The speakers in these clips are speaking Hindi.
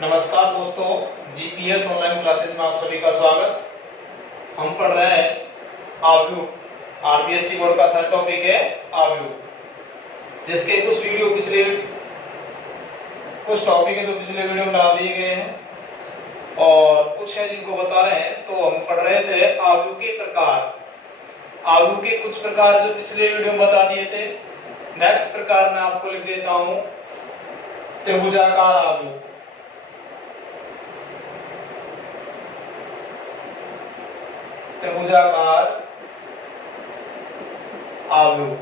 नमस्कार दोस्तों, जीपीएस ऑनलाइन क्लासेस में आप सभी का स्वागत। हम पढ़ रहे हैं आव्यूह। आरबीएससी बोर्ड का थर्ड टॉपिक है आव्यूह, जिसके कुछ टॉपिक है जो पिछले वीडियो में डाल दिए गए हैं और कुछ है जिनको बता रहे हैं। तो हम पढ़ रहे थे आव्यूह के प्रकार। आव्यूह के कुछ प्रकार जो पिछले वीडियो में बता दिए थे। नेक्स्ट प्रकार मैं आपको लिख देता हूं, त्रिभुजाकार आव्यूह। त्रिभुजाकार आव्यूह।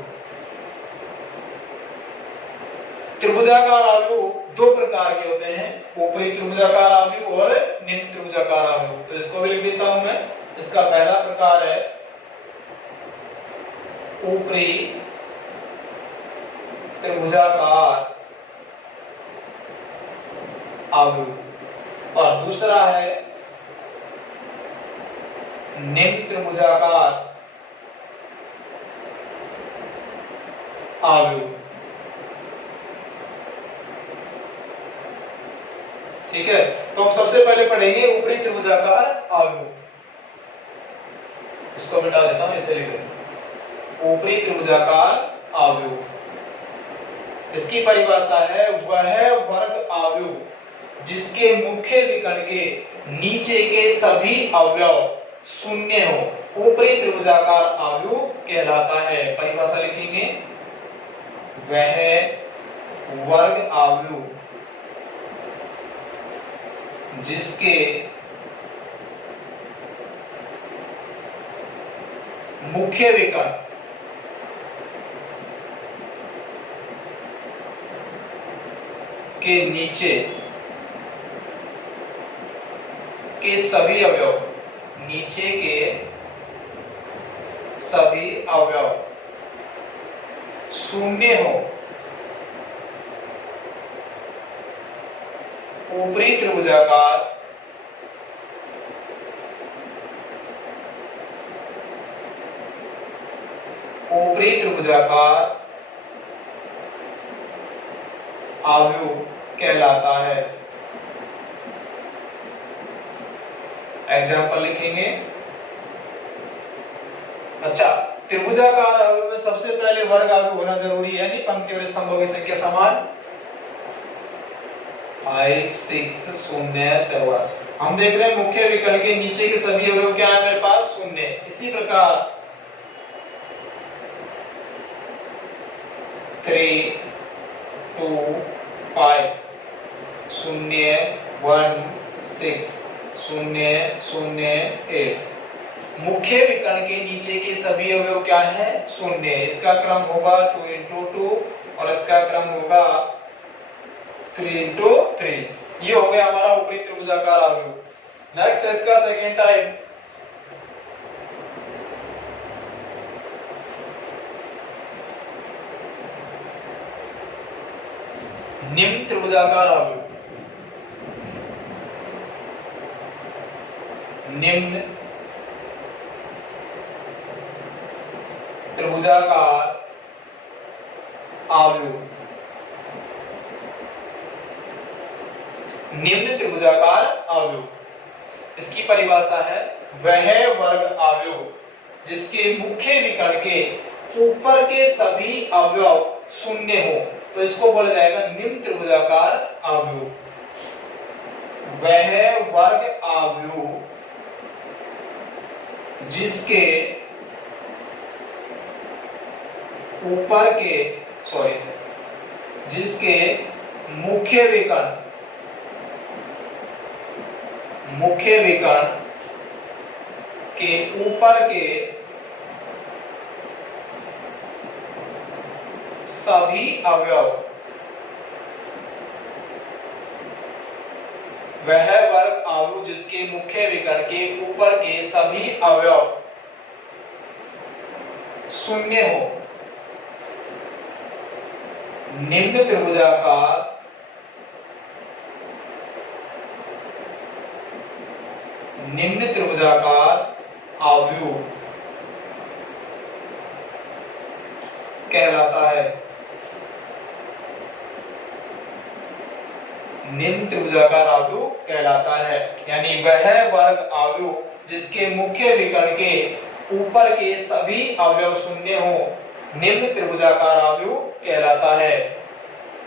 त्रिभुजाकार आव्यूह दो प्रकार के होते हैं, ऊपरी त्रिभुजाकार आव्यूह और निम्न त्रिभुजाकार आव्यूह। तो इसको भी लिख देता हूं मैं। इसका पहला प्रकार है ऊपरी त्रिभुजाकार आव्यूह और दूसरा है निम्न त्रिभुजाकार आव्यूह। ठीक है, तो हम सबसे पहले पढ़ेंगे ऊपरी त्रिभुजाकार आव्यूह। इसको मिटा देता हूं, इसे लिख देता हूं। ऊपरी त्रिभुजाकार आव्यूह, इसकी परिभाषा है वह वर्ग आव्यूह जिसके मुख्य विकर्ण के नीचे के सभी अवयव शून्य हो, ऊपरी त्रिभुजाकार आव्यूह कहलाता है। परिभाषा लिखेंगे, वह वर्ग आव्यूह जिसके मुख्य विकर्ण के नीचे के सभी अवयव, नीचे के सभी अवयव शून्य हो, ऊपरी त्रिभुजाकार आव्यूह कहलाता है। एग्जाम्पल लिखेंगे। अच्छा, त्रिभुजाकार आव्यूह में सबसे पहले वर्ग आव्यूह होना जरूरी है, नहीं पंक्ति और स्तंभों की संख्या समान 5 6 0 7। हम देख रहे हैं मुख्य विकर्ण के नीचे के सभी अवयव क्या है मेरे पास? शून्य। इसी प्रकार 3 2 5 0 1 6 0 0 8। मुख्य विकर्ण के नीचे के सभी अवयव क्या है? शून्य। इसका क्रम होगा 2 into 2 और इसका क्रम होगा 3 into 3। ये हो गया हमारा ऊपरी त्रिभुजाकार आव्यूह। नेक्स्ट है इसका सेकेंड टाइप, निम्न त्रिभुजाकार आव्यूह। निम्न त्रिभुजाकार आव्यूह। निम्न त्रिभुजाकार आव्यूह, इसकी परिभाषा है वह वर्ग आव्यूह जिसके मुख्य विकर्ण के ऊपर के सभी अवयव शून्य हो, तो इसको बोला जाएगा निम्न त्रिभुजाकार आव्यूह। वह वर्ग आव्यूह जिसके ऊपर के जिसके मुख्य विकर्ण के ऊपर के सभी अवयव, वह वर्ग आव्यूह जिसके मुख्य विकर्ण के ऊपर के सभी अवयव शून्य हो, निम्न त्रिभुजाकार आव्यूह कहलाता है। निम्न त्रिभुजाकार अवयव कहलाता है। यानी वह वर्ग अवयव जिसके मुख्य विकर्ण के ऊपर के सभी अवयव शून्य हो निम्न त्रिभुजाकार अवयव कहलाता है।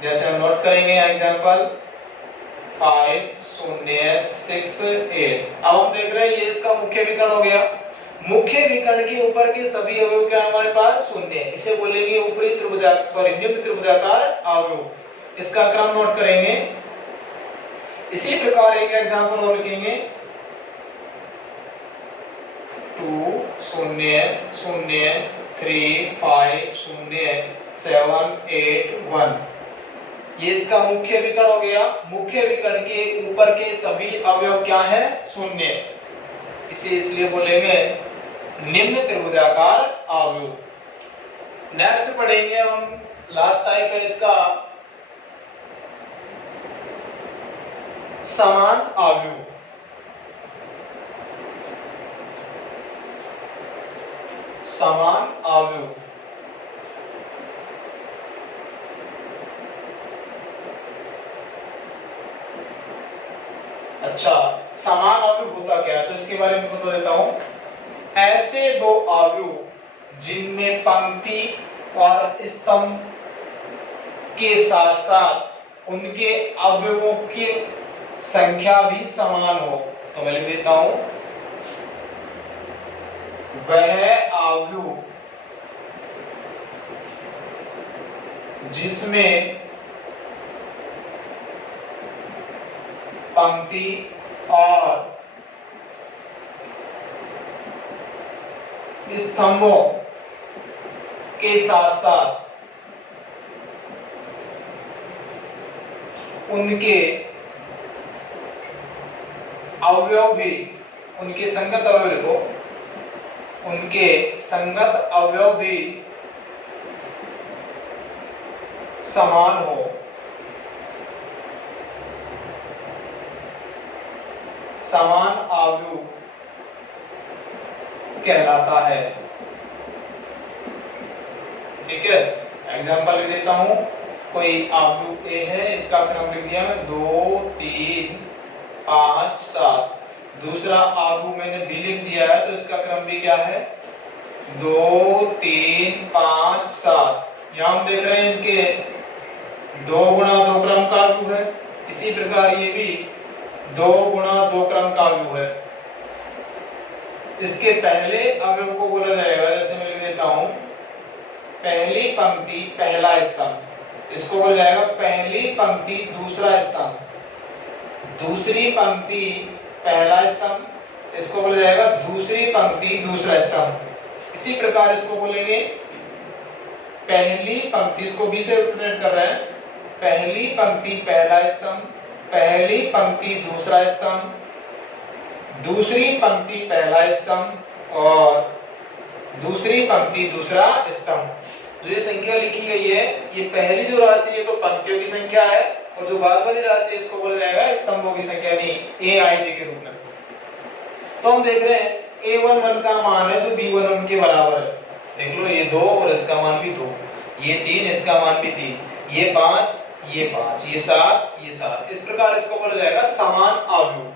जैसे हम नोट करेंगे एग्जांपल 5 0 6 8। अब हम देख रहे हैं ये इसका मुख्य विकर्ण हो गया। मुख्य विकर्ण के ऊपर के सभी अवयव क्या हमारे पास शून्य है, इसे बोलेंगे ऊपरी निम्न त्रिभुजाकार अवयव। इसका क्रम नोट करेंगे। इसी प्रकार एक एग्जांपल और लिखेंगे 2 0 0 3 5 0 7 8 1। ये इसका मुख्य विकर्ण हो गया। मुख्य विकर्ण के ऊपर के सभी अवयव क्या है शून्य, इसे इसलिए बोलेंगे निम्न त्रिभुजाकार अवयव। नेक्स्ट पढ़ेंगे हम लास्ट टाइप है इसका समान अवयव। समान अवयव अच्छा, समान अवयव होता क्या है तो इसके बारे में बता देता हूं। ऐसे दो अवयव जिनमें पंक्ति और स्तंभ के साथ साथ उनके अवयवों की संख्या भी समान हो। तो मैं लिख देता हूं वह अवयव जिसमें पंक्ति और स्तंभों के साथ साथ उनके अवयव भी, उनके संगत अवयव लिखो, उनके संगत अवयव भी समान हो। समान अवयव कहलाता है। ठीक है, एग्जांपल लिख देता हूं। कोई अवयव ए है, इसका क्रम लिख दिया 2 3 5 7। दूसरा अवयव मैंने बी लिख दिया है तो इसका क्रम भी क्या है 2 3 5 7। यहां हम देख रहे हैं इनके 2 गुणा 2 क्रम का अवयव है। इसी प्रकार ये भी 2 गुणा 2 क्रम का अवयव है। इसके पहले अवयव को बोला जाएगा, जैसे मैं लिख देता हूं पहली पंक्ति पहला स्तंभ, इसको बोला जाएगा पहली पंक्ति दूसरा स्तंभ। दूसरी पंक्ति पहला स्तंभ, इसको बोला जाएगा दूसरी पंक्ति दूसरा स्तंभ। इसी प्रकार इसको बोलेंगे पहली पंक्ति, इसको बी से रिप्रेजेंट कर रहे हैं, पहली पंक्ति पहला स्तंभ, पहली पंक्ति दूसरा स्तंभ, दूसरी पंक्ति पहला स्तंभ और दूसरी पंक्ति दूसरा स्तंभ। जो ये संख्या लिखी गई है, ये पहली जो राशि है तो पंक्तियों की संख्या है और जो बाद वाली राशि है इसको बोला जाएगा स्तंभों की संख्या, नहीं AIJ के रूप में। तो हम देख रहे हैं A11 का मान है जो B11 के बराबर है। देख लो ये 2 और इसका मान भी 2, ये 3 इसका मान भी 3, ये 5 ये 5, ये 7 ये 7। इस प्रकार इसको बोला जाएगा समान अवयव।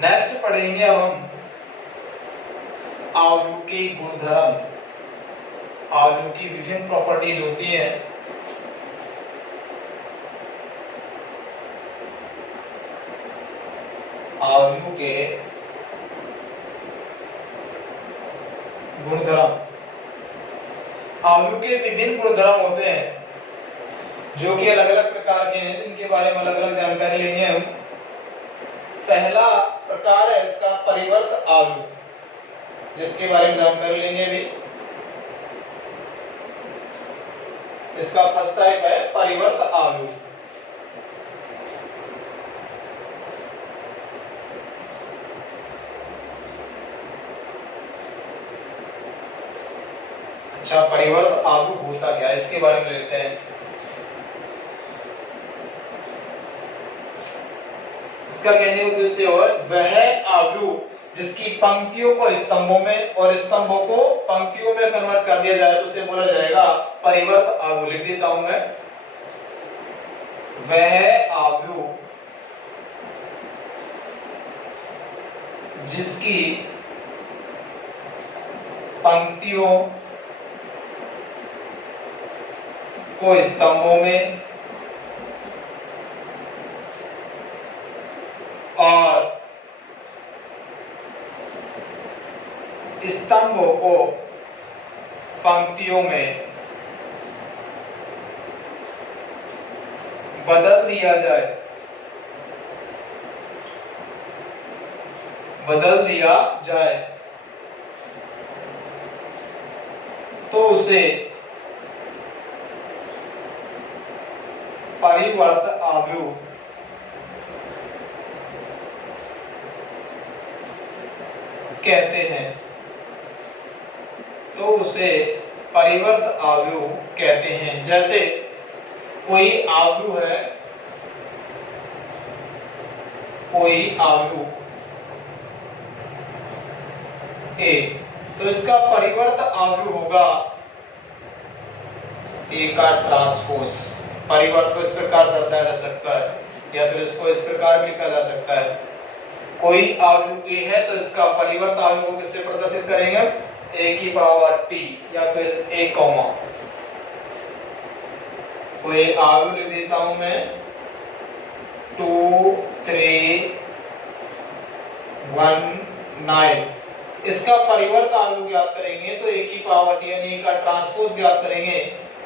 नेक्स्ट पढ़ेंगे अब हम अवयव के गुणधर्म। अवयव की विभिन्न प्रॉपर्टीज होती हैं। अवयव के गुणधर्म, अवयव के विभिन्न गुणधर्म होते हैं जो कि अलग अलग प्रकार के हैं, जिनके बारे में अलग अलग जानकारी लेंगे हम। पहला प्रकार है इसका परिवर्त अवयव, जिसके बारे में जानकारी लेंगे अभी। इसका फर्स्ट टाइप है परिवर्त अवयव। अच्छा, परिवर्त अवयव होता क्या है इसके बारे में लेते हैं। इसका कहने का उद्देश्य और वह अवयव जिसकी पंक्तियों को स्तंभों में और स्तंभों को पंक्तियों में कन्वर्ट कर दिया जाए तो उसे बोला जाएगा परिवर्त आव्यूह। लिख देता हूं मैं, वह आव्यूह जिसकी पंक्तियों को स्तंभों में और स्तंभों को पंक्तियों में बदल दिया जाए तो उसे परिवर्त आव्यूह कहते हैं। तो उसे परिवर्त आव्यूह कहते हैं। जैसे कोई आव्यूह है, कोई आव्यूह ए, तो इसका परिवर्त आव्यूह होगा ए का ट्रांसपोज। परिवर्त को इस प्रकार दर्शाया जा सकता है या फिर इसको इस प्रकार भी लिखा जा सकता है, कोई आव्यूह ए है तो इसका परिवर्त आव्यूह को किससे प्रदर्शित करेंगे, ए की पावर टी या फिर ए कॉमा। कोई आव्यूह लिख देता हूं मैं 2 3 1 9। इसका परिवर्त आव्यूह ज्ञात करेंगे तो ए की पावर टी यानी ए का ट्रांसपोज ज्ञात करेंगे।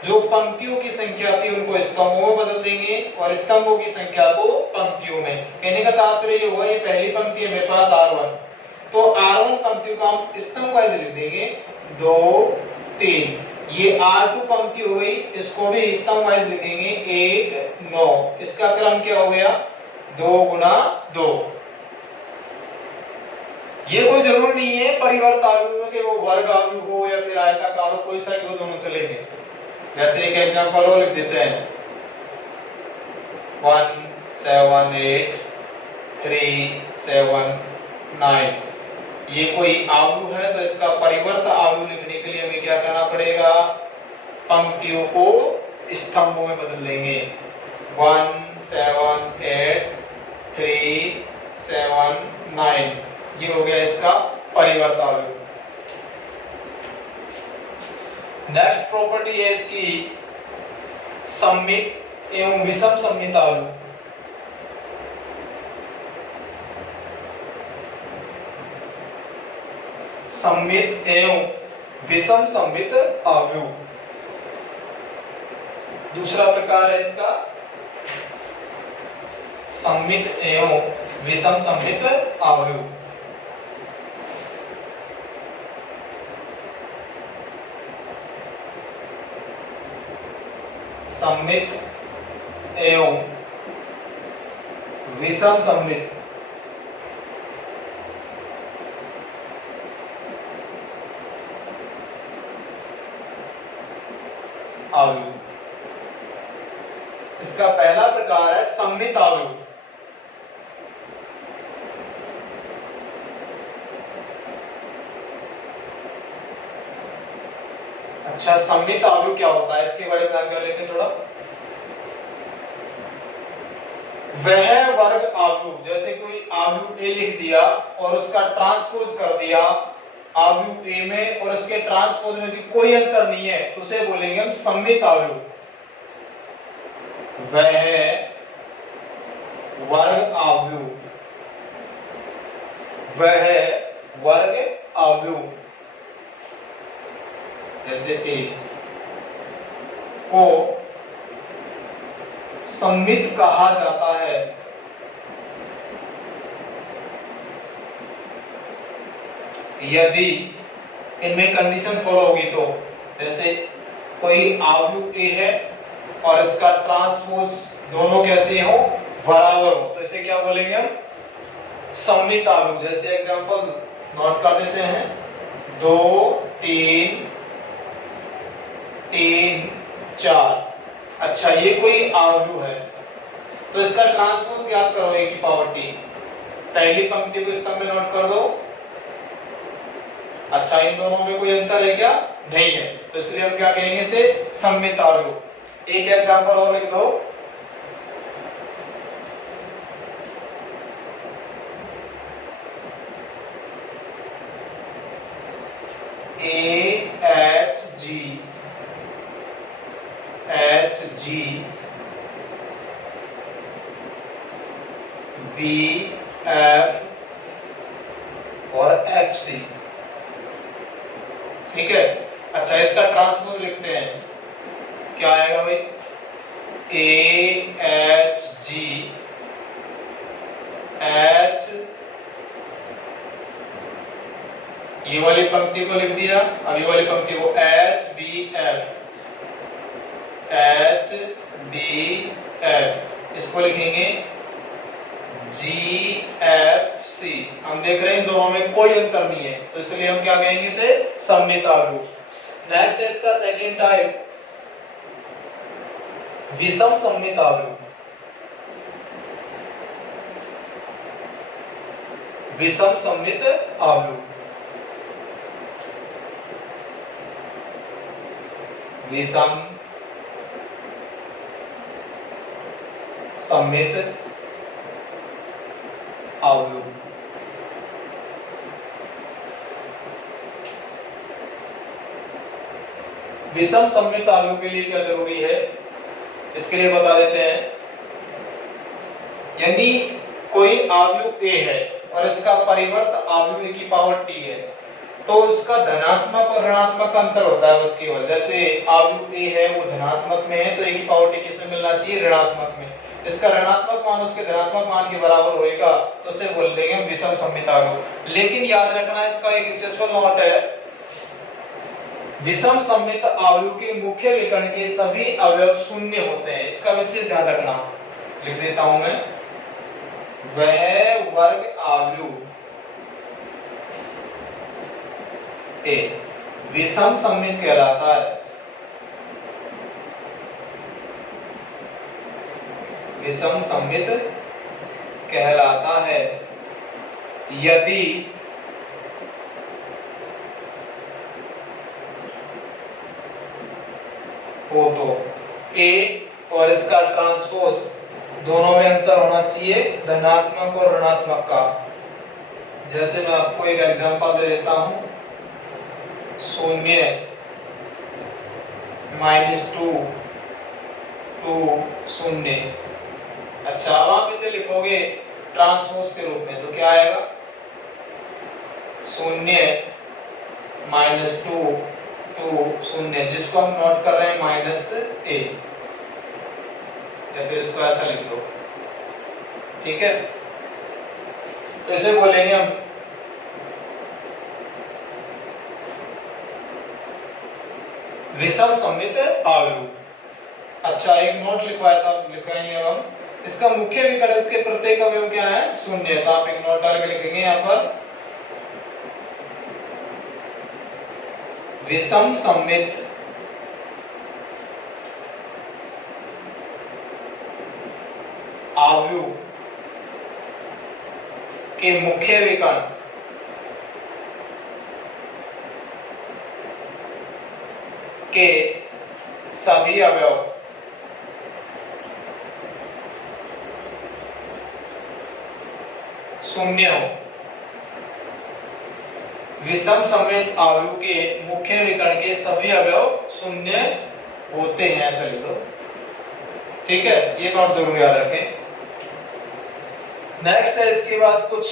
जो पंक्तियों की संख्या थी उनको स्तंभों में बदल देंगे और स्तंभों की संख्या को पंक्तियों में। कहने का तात्पर्य ये हुआ, ये पहली पंक्ति है मेरे पास R1, तो R1 पंक्तियों को हम स्तंभ वाइज लिख देंगे 2 3। ये R2 पंक्ति हो गई, इसको भी स्तंभ वाइज लिखेंगे 8 9। इसका क्रम क्या हो गया 2 गुना 2। ये कोई जरूर नहीं है परिवर्त आव्यूह के वो वर्ग आव्यूह हो या फिर आयताकार हो, कोई सा भी दोनों चलेंगे। जैसे एक एग्जांपल और लिख देते हैं 1 7 8 3 7 9। ये कोई आव्यूह है तो इसका परिवर्त आव्यूह लिखने के लिए हमें क्या करना पड़ेगा, पंक्तियों को स्तंभों में बदल लेंगे। 1 7 8 3 7 9, ये हो गया इसका परिवर्त आव्यूह। नेक्स्ट प्रॉपर्टी है इसकी सममित एवं विषम सममित आव्यूह। सममित एवं विषम सममित आव्यूह दूसरा प्रकार है इसका सममित एवं विषम सममित आव्यूह। सममित एवं विषम सममित आव्यूह। इसका पहला प्रकार है सममित आव्यूह। अच्छा, सममित आव्यूह क्या होता है इसके बारे में जान कर लेते हैं थोड़ा। वह वर्ग आव्यूह, जैसे कोई आव्यूह ए लिख दिया और उसका ट्रांसपोज कर दिया आव्यूह ए में और उसके ट्रांसपोज में कोई अंतर नहीं है तो उसे बोलेंगे हम सममित आव्यूह। वह वर्ग आव्यूह, वह वर्ग आव्यूह जैसे ए को सममित कहा जाता है यदि इनमें कंडीशन फॉलो होगी तो। जैसे कोई आव्यूह ए है और इसका ट्रांसपोज दोनों कैसे हो, बराबर हो, तो इसे क्या बोलेंगे हम, सममित आव्यूह। जैसे एग्जांपल नोट कर देते हैं 2 3 3 4। अच्छा, ये कोई आव्यूह है तो इसका ट्रांसपोज ज्ञात करो ए की पावर टी। पहली पंक्ति को स्तंभ में नोट कर दो अच्छा, इन दोनों में कोई अंतर है क्या? नहीं है, तो इसलिए हम क्या कहेंगे इसे? सममित अवयव। एक एग्जांपल और लिख दो। HG BF और FC। ठीक है। अच्छा, इसका ट्रांसपोज लिखते हैं, क्या आएगा भाई? AHG H, ये वाली पंक्ति को लिख दिया, अब ये वाली पंक्ति को HBF, इसको लिखेंगे GFC। हम देख रहे हैं इन दोनों में कोई अंतर नहीं है, तो इसलिए हम क्या कहेंगे इसे? सममित अवयव। नेक्स्ट है इसका सेकंड टाइप, विषम सममित अवयव। विषम सममित अवयव, विषम सममित अवयव। विषम सममित अवयव के लिए क्या जरूरी है, इसके लिए बता देते हैं। यदि कोई अवयव A है और इसका परिवर्त अवयव A की पावर T है, तो उसका धनात्मक और ऋणात्मक अंतर होता है उसकी वजह। जैसे अवयव A है वो धनात्मक में है, तो A की पावर T किसमें मिलना चाहिए? ऋणात्मक में। इसका ऋणात्मक मान उसके धनात्मक मान के बराबर होएगा, तो उसे बोल देंगे हम विषम सममित अवयव। लेकिन याद रखना, इसका एक स्पेशल नोट है, विषम सममित अवयव के मुख्य विकर्ण के सभी अवयव शून्य होते हैं। इसका विशेष ध्यान रखना, लिख देता हूं मैं। वह वर्ग अवयव A विषम सममित कहलाता है। विषम सममित कहलाता है यदि हो तो A और इसका ट्रांसपोज दोनों में अंतर होना चाहिए, धनात्मक और ऋणात्मक का। जैसे मैं आपको एक एग्जांपल दे देता हूं, 0 -2 2 0। अच्छा, अब आप इसे लिखोगे ट्रांसपोज के रूप में, तो क्या आएगा? 0 -2 2 0, जिसको हम नोट कर रहे हैं -a, या फिर इसको ऐसा लिख दो। ठीक है, तो इसे बोलेंगे हम विषम सममित अवयव। अच्छा, एक नोट लिखवाया था, लिखाएंगे अब हम। इसका मुख्य विकर्ण, इसके प्रत्येक अवयव क्या है? शून्य। तो आप एक नोट डाल के लिखेंगे यहाँ पर, विषम सममित अवयव के मुख्य विकर्ण के सभी अवयव शून्य हो। विषम सममित अवयव के मुख्य विकर्ण के सभी अवयव शून्य होते हैं, ऐसा लिख दो। ठीक है, ये नोट जरूर याद रखें। नेक्स्ट है इसके बाद कुछ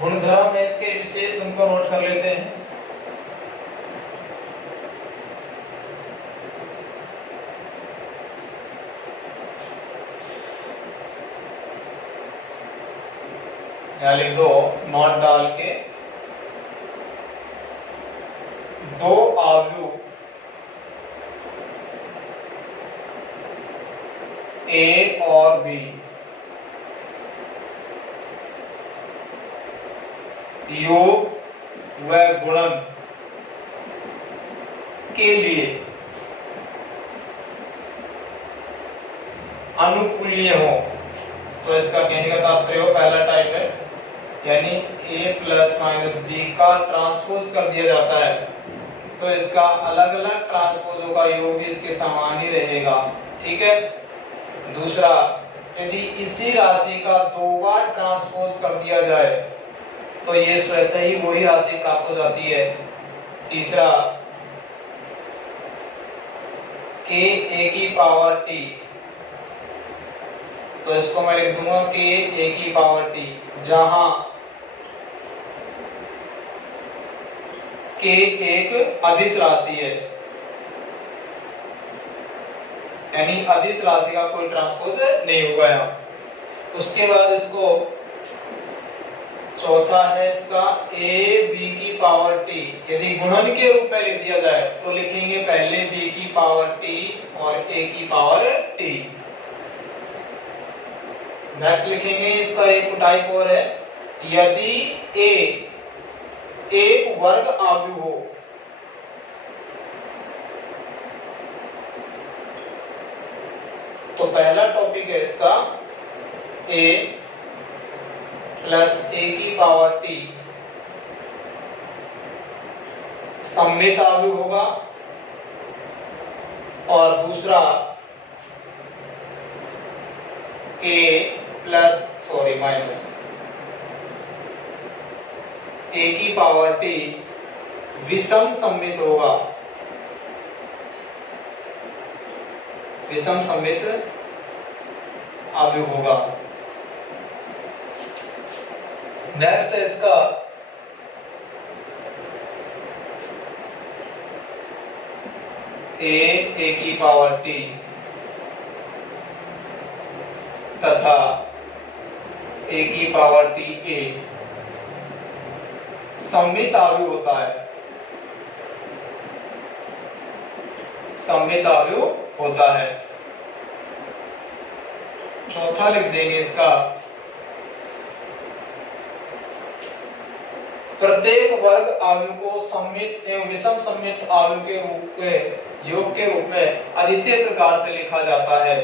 गुणधर्म है इसके विशेष, उनको नोट कर लेते हैं। यहाँ लिख दो, नोट डाल के, दो अवयव A और B योग व गुणन के लिए अनुकूल्य हो। तो इसका कहने का तात्पर्य पहला टाइप है, यानी a प्लस माइनस बी का ट्रांसपोज कर दिया जाता है तो इसका अलग अलग ट्रांसपोजों का योग भी इसके समान ही रहेगा। ठीक है। दूसरा, यदि इसी राशि का दो बार ट्रांसपोज कर दिया जाए तो ये स्वतः ही वही राशि प्राप्त हो जाती है। तीसरा, k a की पावर t, तो इसको मैं लिख दूंगा k a की पावर t, जहां k एक अदिश राशि है, यानी अदिश राशि का कोई ट्रांसपोज नहीं होगा यहाँ। उसके बाद इसको चौथा है इसका a b की पावर t, यदि गुणन के रूप में लिख दिया जाए तो लिखेंगे पहले b की पावर t और a की पावर t। नेक्स्ट लिखेंगे इसका एक टाइप और है, यदि a एक वर्ग आव्यूह हो, तो पहला टॉपिक है इसका a प्लस a की पावर t सममित आव्यूह होगा, और दूसरा a प्लस माइनस a की पावर t विषम सममित होगा, विषम सममित आव्यूह होगा। नेक्स्ट है इसका a की पावर t तथा a की पावर t a सममित आव्यूह होता है, सममित आव्यूह होता है। चौथा लिख देंगे इसका, प्रत्येक वर्ग आव्यूह को सममित एवं विषम सममित आव्यूह के रूप में योग के रूप में अद्वितीय प्रकार से लिखा जाता है,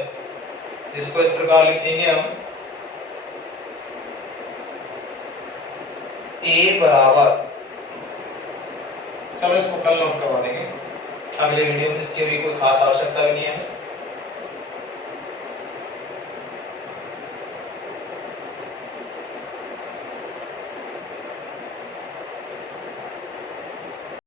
जिसको इस प्रकार लिखेंगे हम a बराबर, चलो इसको कल नोट करवा देंगे, अगले वीडियो में इसकी भी कोई खास आवश्यकता भी नहीं है।